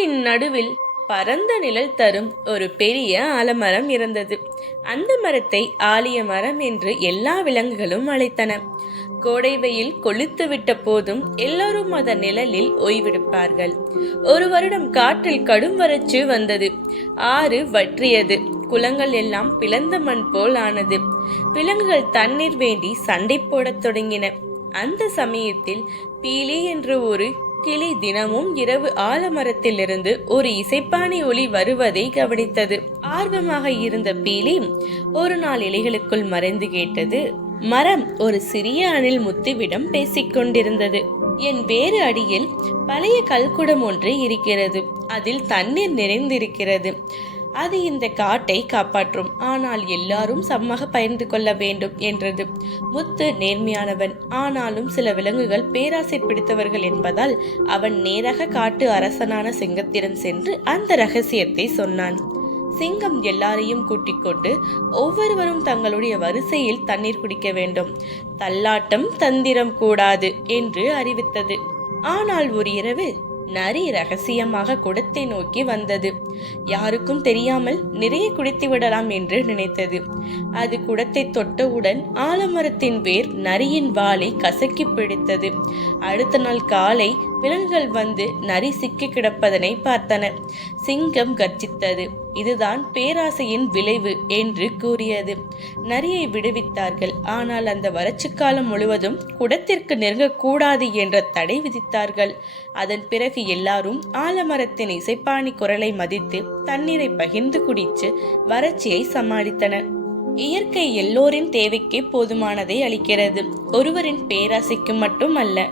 காட்டின் நடுவில் பரந்த நிழல் தரும் ஒரு பெரிய ஆலமரம் இருந்தது. அந்த மரத்தை ஆலிய மரம் என்று எல்லா விலங்குகளும் அழைத்தன. கோடை வெயில் கொளுத்து விட்ட போதும் எல்லாரும் அதன் நிழலில் ஓய்வெடுப்பார்கள். ஒரு வருடம் காற்றில் கடும் வறட்சி வந்தது. ஆறு வற்றியது. குளங்கள் எல்லாம் பிளந்த மண் போல் ஆனது. விலங்குகள் தண்ணீர் வேண்டி சண்டை போடத் தொடங்கின. அந்த சமயத்தில் பீலி என்ற ஒரு கிளி தினமும் இரவு ஆலமரத்திலிருந்து ஒரு இசைப்பாணி ஒலி வருவதை கவனித்தது. ஆர்வமாக இருந்த பீலி ஒரு நாள் இலைகளுக்குள் மறைந்து கேட்டது. மரம் ஒரு சிறிய அணில் முத்துவிடம் பேசிக் கொண்டிருந்தது. என் வேறு அடியில் பழைய கல்குடம் ஒன்று இருக்கிறது. அதில் தண்ணீர் நிறைந்திருக்கிறது. அது இந்த காட்டை காப்பாற்றும். ஆனால் எல்லாரும் சமமாக பகிர்ந்து கொள்ள வேண்டும் என்றது. முத்து நேர்மையானவன். ஆனாலும் சில விலங்குகள் பேராசை பிடித்தவர்கள் என்பதால் அவன் நேராக காட்டு அரசனான சிங்கத்திடம் சென்று அந்த ரகசியத்தை சொன்னான். சிங்கம் எல்லாரையும் கூட்டிக் கொண்டு ஒவ்வொருவரும் தங்களுடைய வரிசையில் தண்ணீர் குடிக்க வேண்டும், தள்ளாட்டம் தந்திரம் கூடாது என்று அறிவித்தது. ஆனால் ஒரு இரவு நரி ரகசியமாக குடத்தை நோக்கி வந்தது. யாருக்கும் தெரியாமல் நிறைய குடித்து விடலாம் என்று நினைத்தது. அது குடத்தை தொட்டவுடன் ஆலமரத்தின் வேர் நரியின் வாலை கசக்கி பிடித்தது. அடுத்த நாள் காலை விலங்குகள் வந்து நரி சிக்கி கிடப்பதனை பார்த்தன. சிங்கம் கர்ஜித்தது. இதுதான் பேராசையின் விளைவு என்று கூறியது. நரியை விடுவித்தார்கள். ஆனால் அந்த வறட்சி காலம் முழுவதும் குடத்திற்கு நெருங்கக்கூடாது என்ற தடை விதித்தார்கள். அதன் பிறகு எல்லாரும் ஆலமரத்தின் இசைப்பாணி குரலை மதித்து தண்ணீரை பகிர்ந்து குடித்து வறட்சியை சமாளித்தனர். இயற்கை எல்லோரின் தேவைக்கு போதுமானதை அளிக்கிறது. ஒருவரின் பேராசைக்கு மட்டும் அல்ல.